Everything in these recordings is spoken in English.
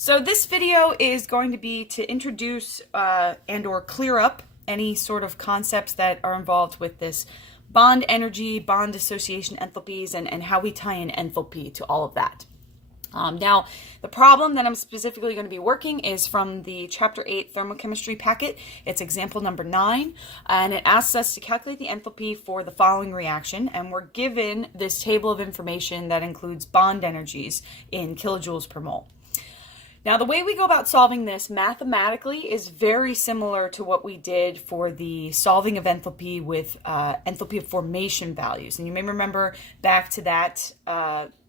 So this video is going to be to introduce and or clear up any sort of concepts that are involved with this bond energy, bond dissociation enthalpies, and how we tie in enthalpy to all of that. Now, the problem that I'm specifically going to be working is from the Chapter 8 Thermochemistry packet. It's example number 9, and it asks us to calculate the enthalpy for the following reaction, and we're given this table of information that includes bond energies in kilojoules per mole. Now, the way we go about solving this mathematically is very similar to what we did for the solving of enthalpy with enthalpy of formation values. And you may remember back to that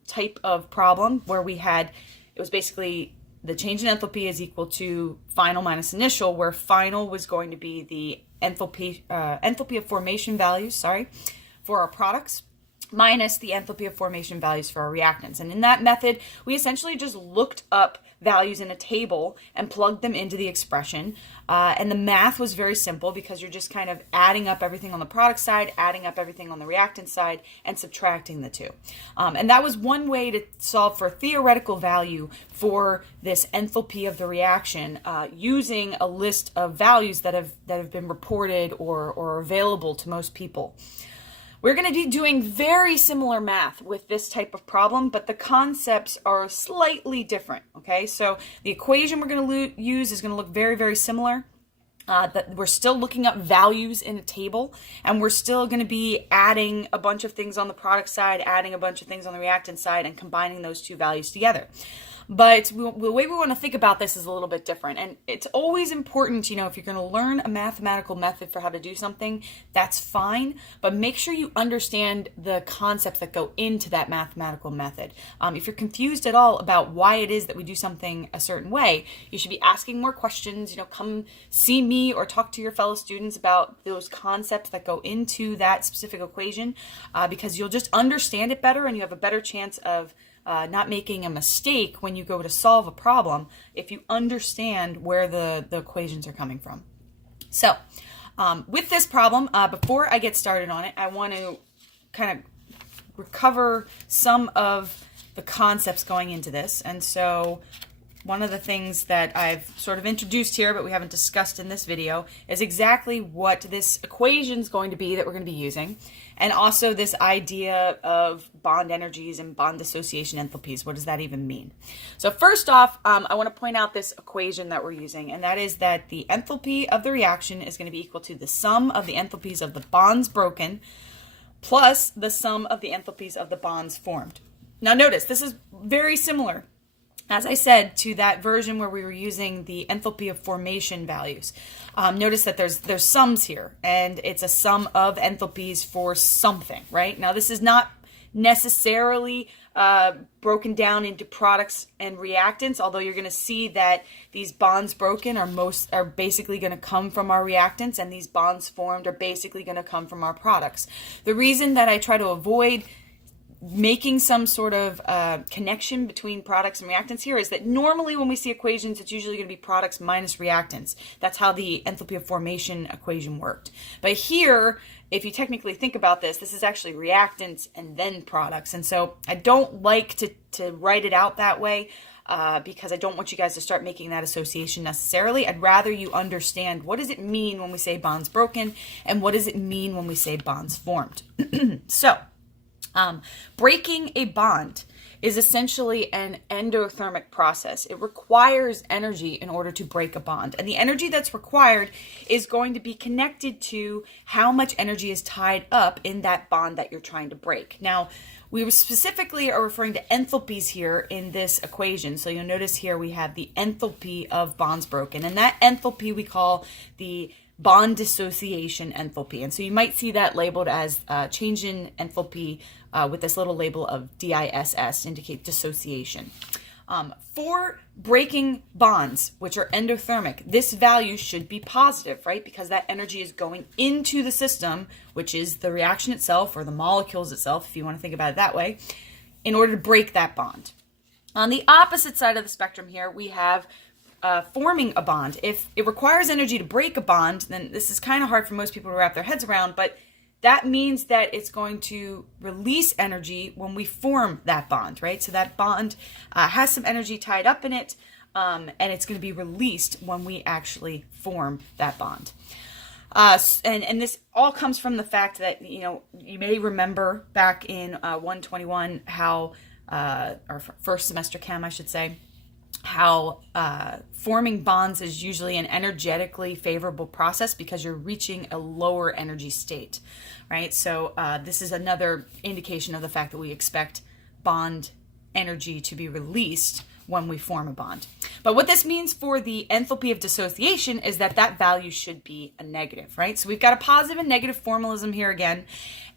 type of problem where it was basically the change in enthalpy is equal to final minus initial, where final was going to be the enthalpy of formation values, for our products, minus the enthalpy of formation values for our reactants. And in that method, we essentially just looked up values in a table and plugged them into the expression. And the math was very simple because you're just kind of adding up everything on the product side, adding up everything on the reactant side, and subtracting the two. And that was one way to solve for a theoretical value for this enthalpy of the reaction using a list of values that have been reported or available to most people. We're going to be doing very similar math with this type of problem, but the concepts are slightly different, okay? So the equation we're going to use is going to look very, very similar. That we're still looking up values in a table, and we're still going to be adding a bunch of things on the product side, adding a bunch of things on the reactant side, and combining those two values together. But the way we want to think about this is a little bit different. And it's always important, if you're going to learn a mathematical method for how to do something, that's fine. But make sure you understand the concepts that go into that mathematical method. If you're confused at all about why it is that we do something a certain way, you should be asking more questions. Come see me or talk to your fellow students about those concepts that go into that specific equation, because you'll just understand it better and you have a better chance of not making a mistake when you go to solve a problem if you understand where the equations are coming from. So with this problem, before I get started on it, I want to kind of recover some of the concepts going into this. And so one of the things that I've sort of introduced here, but we haven't discussed in this video, is exactly what this equation is going to be that we're going to be using, and also this idea of bond energies and bond dissociation enthalpies. What does that even mean? So first off, I want to point out this equation that we're using, and that is that the enthalpy of the reaction is going to be equal to the sum of the enthalpies of the bonds broken plus the sum of the enthalpies of the bonds formed. Now notice, this is very similar, as I said, to that version where we were using the enthalpy of formation values. Notice that there's sums here, and it's a sum of enthalpies for something, right? Now, this is not necessarily broken down into products and reactants, although you're going to see that these bonds broken are basically going to come from our reactants, and these bonds formed are basically going to come from our products. The reason that I try to avoid making some sort of connection between products and reactants here is that normally when we see equations, it's usually going to be products minus reactants. That's how the enthalpy of formation equation worked. But here, if you technically think about this, this is actually reactants and then products. And so I don't like to write it out that way because I don't want you guys to start making that association necessarily. I'd rather you understand, what does it mean when we say bonds broken, and what does it mean when we say bonds formed? So, breaking a bond is essentially an endothermic process. It requires energy in order to break a bond. And the energy that's required is going to be connected to how much energy is tied up in that bond that you're trying to break. Now, we specifically are referring to enthalpies here in this equation. So you'll notice here we have the enthalpy of bonds broken. And that enthalpy we call the bond dissociation enthalpy. And so you might see that labeled as change in enthalpy with this little label of DISS to indicate dissociation. For breaking bonds, which are endothermic, this value should be positive, right? Because that energy is going into the system, which is the reaction itself or the molecules itself, if you want to think about it that way, in order to break that bond. On the opposite side of the spectrum here, we have forming a bond. If it requires energy to break a bond, then this is kind of hard for most people to wrap their heads around, but that means that it's going to release energy when we form that bond, right? So that bond has some energy tied up in it, and it's going to be released when we actually form that bond. And this all comes from the fact that, you may remember back in 121 how, or first semester chem, I should say, how forming bonds is usually an energetically favorable process because you're reaching a lower energy state, right? So this is another indication of the fact that we expect bond energy to be released when we form a bond. But what this means for the enthalpy of dissociation is that that value should be a negative, right? So we've got a positive and negative formalism here again,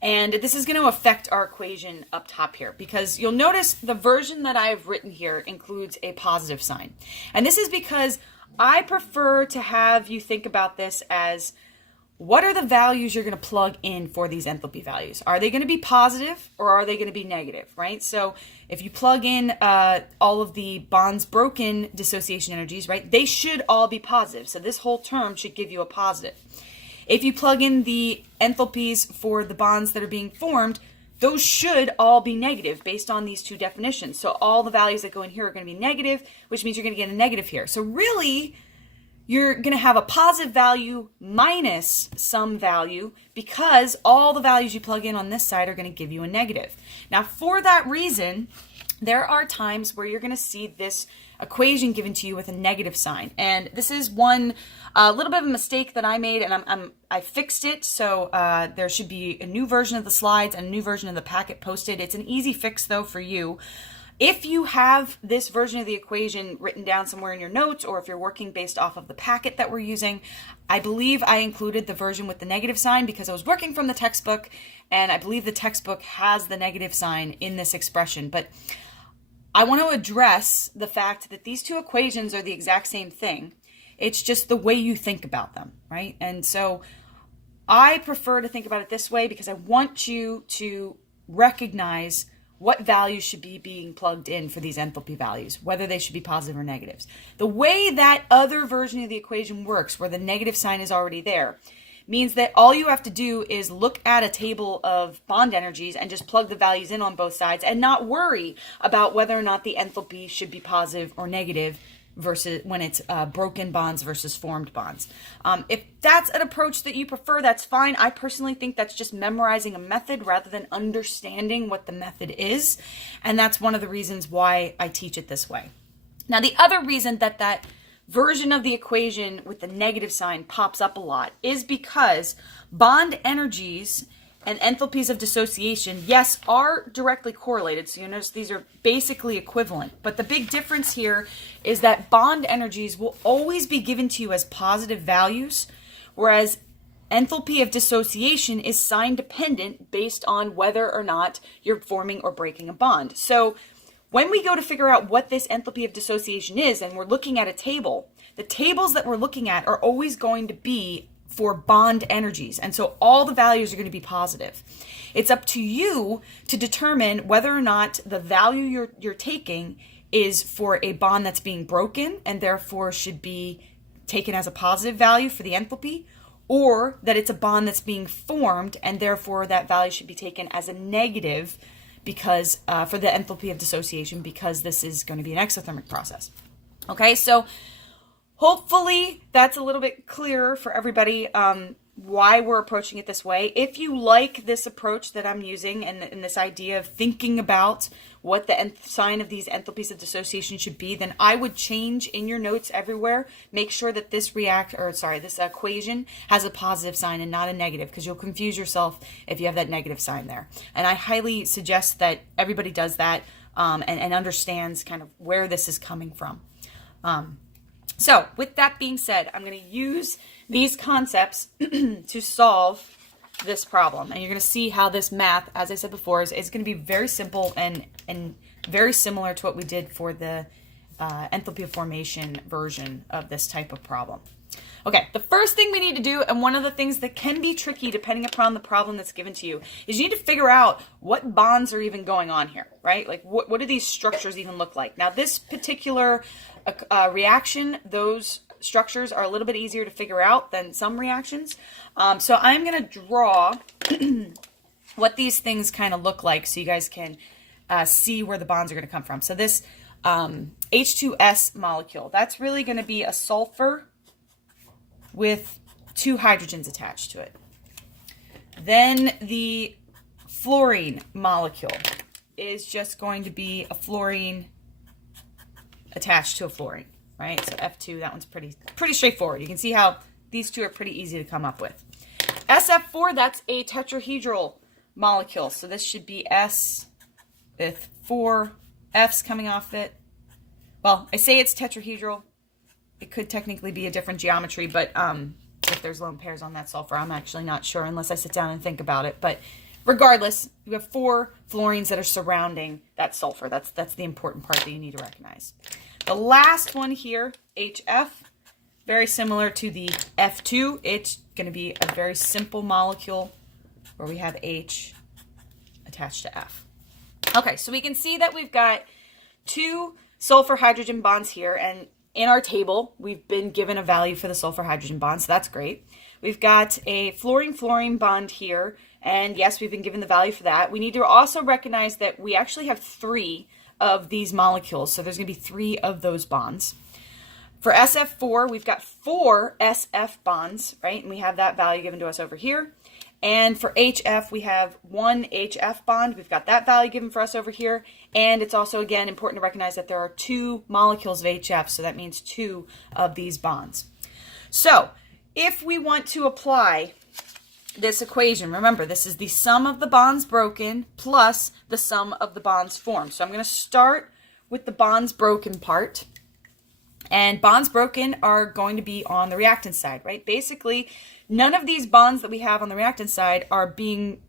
and this is going to affect our equation up top here, because you'll notice the version that I've written here includes a positive sign. And this is because I prefer to have you think about this as, what are the values you're going to plug in for these enthalpy values? Are they going to be positive or are they going to be negative, right? So if you plug in all of the bonds broken dissociation energies, right, they should all be positive. So this whole term should give you a positive. If you plug in the enthalpies for the bonds that are being formed, those should all be negative based on these two definitions. So all the values that go in here are going to be negative, which means you're going to get a negative here. So really, you're going to have a positive value minus some value because all the values you plug in on this side are going to give you a negative. Now, for that reason, there are times where you're going to see this equation given to you with a negative sign. And this is one little bit of a mistake that I made, and I fixed it. So there should be a new version of the slides and a new version of the packet posted. It's an easy fix, though, for you. If you have this version of the equation written down somewhere in your notes, or if you're working based off of the packet that we're using, I believe I included the version with the negative sign because I was working from the textbook, and I believe the textbook has the negative sign in this expression. But I want to address the fact that these two equations are the exact same thing. It's just the way you think about them, right? And so I prefer to think about it this way because I want you to recognize what values should be being plugged in for these enthalpy values, whether they should be positive or negatives. The way that other version of the equation works, where the negative sign is already there, means that all you have to do is look at a table of bond energies and just plug the values in on both sides and not worry about whether or not the enthalpy should be positive or negative versus when it's broken bonds versus formed bonds. If that's an approach that you prefer, that's fine. I personally think that's just memorizing a method rather than understanding what the method is. And that's one of the reasons why I teach it this way. Now, the other reason that that version of the equation with the negative sign pops up a lot is because bond energies and enthalpies of dissociation, yes, are directly correlated. So you notice these are basically equivalent. But the big difference here is that bond energies will always be given to you as positive values, whereas enthalpy of dissociation is sign dependent based on whether or not you're forming or breaking a bond. So when we go to figure out what this enthalpy of dissociation is, and we're looking at a table, the tables that we're looking at are always going to be for bond energies. And so all the values are going to be positive. It's up to you to determine whether or not the value you're taking is for a bond that's being broken and therefore should be taken as a positive value for the enthalpy, or that it's a bond that's being formed and therefore that value should be taken as a negative because for the enthalpy of dissociation, because this is going to be an exothermic process. Okay, so hopefully that's a little bit clearer for everybody why we're approaching it this way. If you like this approach that I'm using and this idea of thinking about what the sign of these enthalpies of dissociation should be, then I would change in your notes everywhere. Make sure that this this equation has a positive sign and not a negative, because you'll confuse yourself if you have that negative sign there. And I highly suggest that everybody does that and understands kind of where this is coming from. So with that being said, I'm going to use these concepts to solve this problem. And you're going to see how this math, as I said before, is going to be very simple and very similar to what we did for the enthalpy of formation version of this type of problem. Okay, the first thing we need to do, and one of the things that can be tricky depending upon the problem that's given to you, is you need to figure out what bonds are even going on here, right? Like what do these structures even look like? Now this particular reaction, those structures are a little bit easier to figure out than some reactions. So I'm going to draw what these things kind of look like so you guys can see where the bonds are going to come from. So this H2S molecule. That's really going to be a sulfur with 2 hydrogens attached to it. Then the fluorine molecule is just going to be a fluorine attached to a fluorine, right? So F2, that one's pretty straightforward. You can see how these two are pretty easy to come up with. SF4, that's a tetrahedral molecule. So this should be S with 4 F's coming off it. Well, I say it's tetrahedral. It could technically be a different geometry, but if there's lone pairs on that sulfur, I'm actually not sure unless I sit down and think about it. But regardless, you have 4 fluorines that are surrounding that sulfur. That's the important part that you need to recognize. The last one here, HF, very similar to the F2. It's going to be a very simple molecule where we have H attached to F. Okay, so we can see that we've got 2 sulfur hydrogen bonds here, and in our table, we've been given a value for the sulfur hydrogen bond, so that's great. We've got a fluorine-fluorine bond here, and yes, we've been given the value for that. We need to also recognize that we actually have 3 of these molecules, so there's going to be 3 of those bonds. For SF4, we've got 4 SF bonds, right? And we have that value given to us over here. And for HF, we have 1 HF bond. We've got that value given for us over here. And it's also, again, important to recognize that there are 2 molecules of HF, so that means 2 of these bonds. So if we want to apply this equation, remember, this is the sum of the bonds broken plus the sum of the bonds formed. So I'm going to start with the bonds broken part. And bonds broken are going to be on the reactant side, right? Basically, none of these bonds that we have on the reactant side are being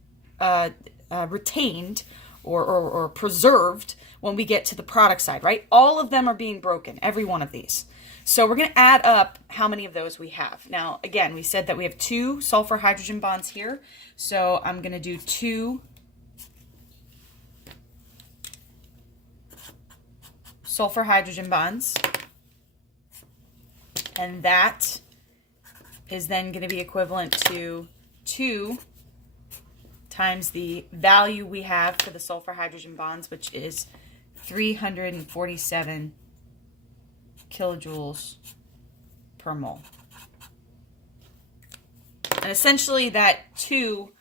retained or preserved when we get to the product side, right? All of them are being broken, every one of these. So we're going to add up how many of those we have. Now, again, we said that we have 2 sulfur hydrogen bonds here. So I'm going to do 2 sulfur hydrogen bonds. And that is then going to be equivalent to 2 times the value we have for the sulfur hydrogen bonds, which is 347 kilojoules per mole. And essentially that 2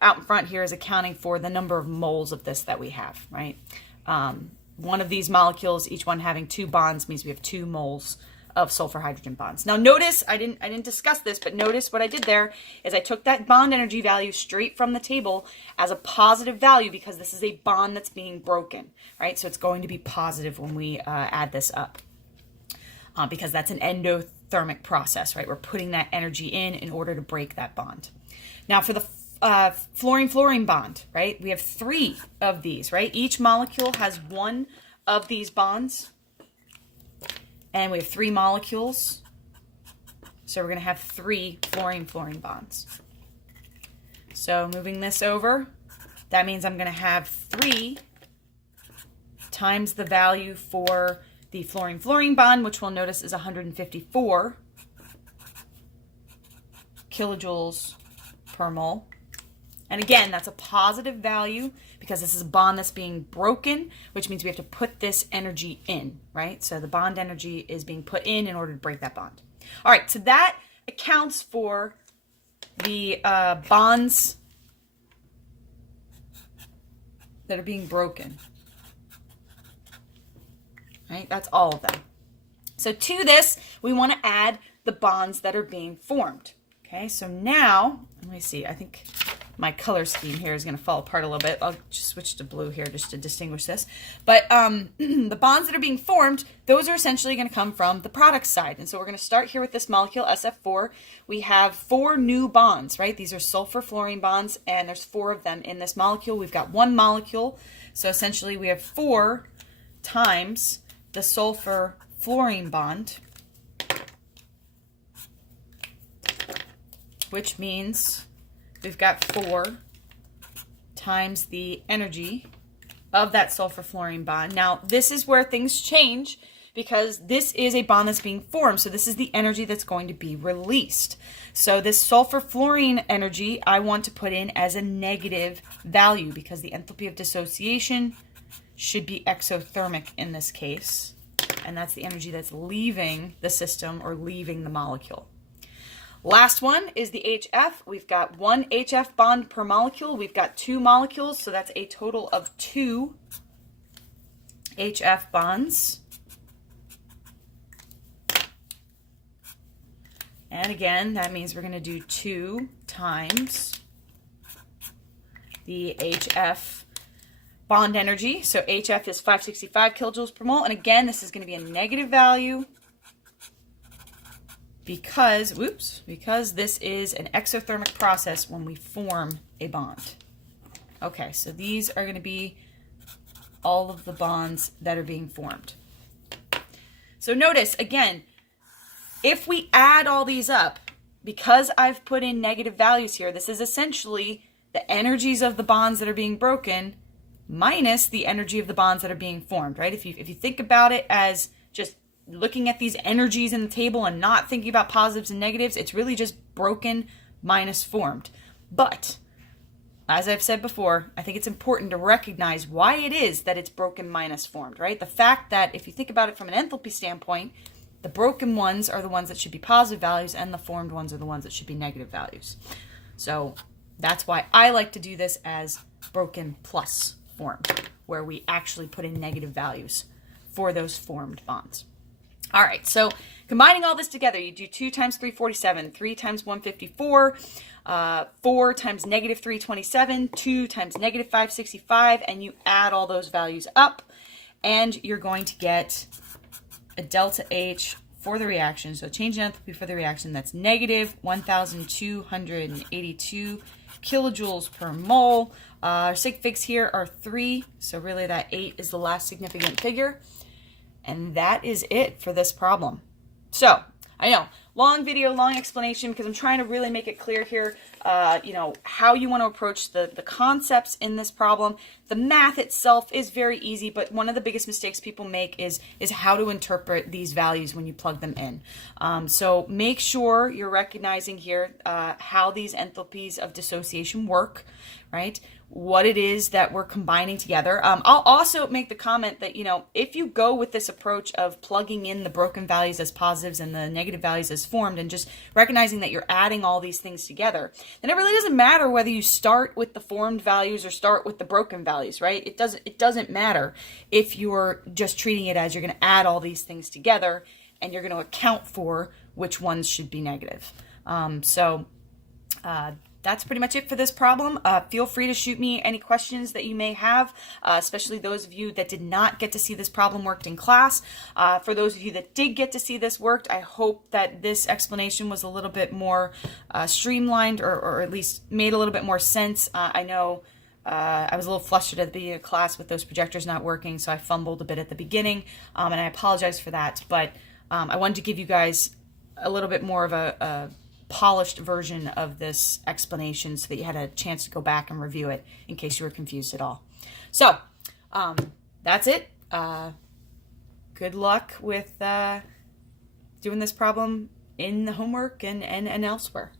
out in front here is accounting for the number of moles of this that we have, right? One of these molecules, each one having 2 bonds, means we have 2 moles of sulfur hydrogen bonds. Now notice, I didn't discuss this, but notice what I did there is I took that bond energy value straight from the table as a positive value because this is a bond that's being broken, right? So it's going to be positive when we add this up because that's an endothermic process, right? We're putting that energy in order to break that bond. Now for the fluorine-fluorine bond, right? We have 3 of these, right? Each molecule has 1 of these bonds. And we have 3 molecules. So we're going to have 3 fluorine-fluorine bonds. So moving this over, that means I'm going to have 3 times the value for the fluorine-fluorine bond, which we'll notice is 154 kilojoules per mole. And again, that's a positive value because this is a bond that's being broken, which means we have to put this energy in, right? So the bond energy is being put in order to break that bond. All right, so that accounts for the bonds that are being broken, right? That's all of them. So to this, we want to add the bonds that are being formed. Okay, so now, let me see, I think my color scheme here is going to fall apart a little bit. I'll just switch to blue here just to distinguish this. But the bonds that are being formed, those are essentially going to come from the product side. And so we're going to start here with this molecule, SF4. We have 4 new bonds, right? These are sulfur-fluorine bonds, and there's 4 of them in this molecule. We've got 1 molecule. So essentially we have 4 times the sulfur-fluorine bond, which means we've got 4 times the energy of that sulfur-fluorine bond. Now, this is where things change because this is a bond that's being formed. So this is the energy that's going to be released. So this sulfur-fluorine energy, I want to put in as a negative value because the enthalpy of dissociation should be exothermic in this case. and that's the energy that's leaving the system or leaving the molecule. Last one is the HF. We've got 1 HF bond per molecule. We've got 2 molecules, so that's a total of 2 HF bonds. And again, that means we're going to do 2 times the HF bond energy. So HF is 565 kilojoules per mole. And again, this is going to be a negative value because this is an exothermic process when we form a bond. Okay, so these are going to be all of the bonds that are being formed. So notice, again, if we add all these up, because I've put in negative values here, this is essentially the energies of the bonds that are being broken minus the energy of the bonds that are being formed, right? If you think about it as just looking at these energies in the table and not thinking about positives and negatives, it's really just broken minus formed. But as I've said before, I think it's important to recognize why it is that it's broken minus formed, right? The fact that if you think about it from an enthalpy standpoint, the broken ones are the ones that should be positive values and the formed ones are the ones that should be negative values. So that's why I like to do this as broken plus formed, where we actually put in negative values for those formed bonds. All right, so combining all this together, you do 2 times 347, 3 times 154, 4 times negative 327, 2 times negative 565, and you add all those values up, and you're going to get a delta H for the reaction. So change in enthalpy for the reaction, that's negative 1,282 kilojoules per mole. Our sig figs here are 3, so really that 8 is the last significant figure. And that is it for this problem. So, I know, long video, long explanation, because I'm trying to really make it clear here, how you want to approach the concepts in this problem. The math itself is very easy, but one of the biggest mistakes people make is how to interpret these values when you plug them in. So make sure you're recognizing here how these enthalpies of dissociation work, right? What it is that we're combining together. I'll also make the comment that, if you go with this approach of plugging in the broken values as positives and the negative values as formed and just recognizing that you're adding all these things together, then it really doesn't matter whether you start with the formed values or start with the broken values, right? It doesn't matter if you're just treating it as you're going to add all these things together and you're going to account for which ones should be negative. That's pretty much it for this problem. Feel free to shoot me any questions that you may have, especially those of you that did not get to see this problem worked in class. For those of you that did get to see this worked, I hope that this explanation was a little bit more streamlined or at least made a little bit more sense. I know I was a little flustered at the beginning of class with those projectors not working, so I fumbled a bit at the beginning, and I apologize for that. But I wanted to give you guys a little bit more of a polished version of this explanation so that you had a chance to go back and review it in case you were confused at all. So that's it. Good luck with doing this problem in the homework and elsewhere.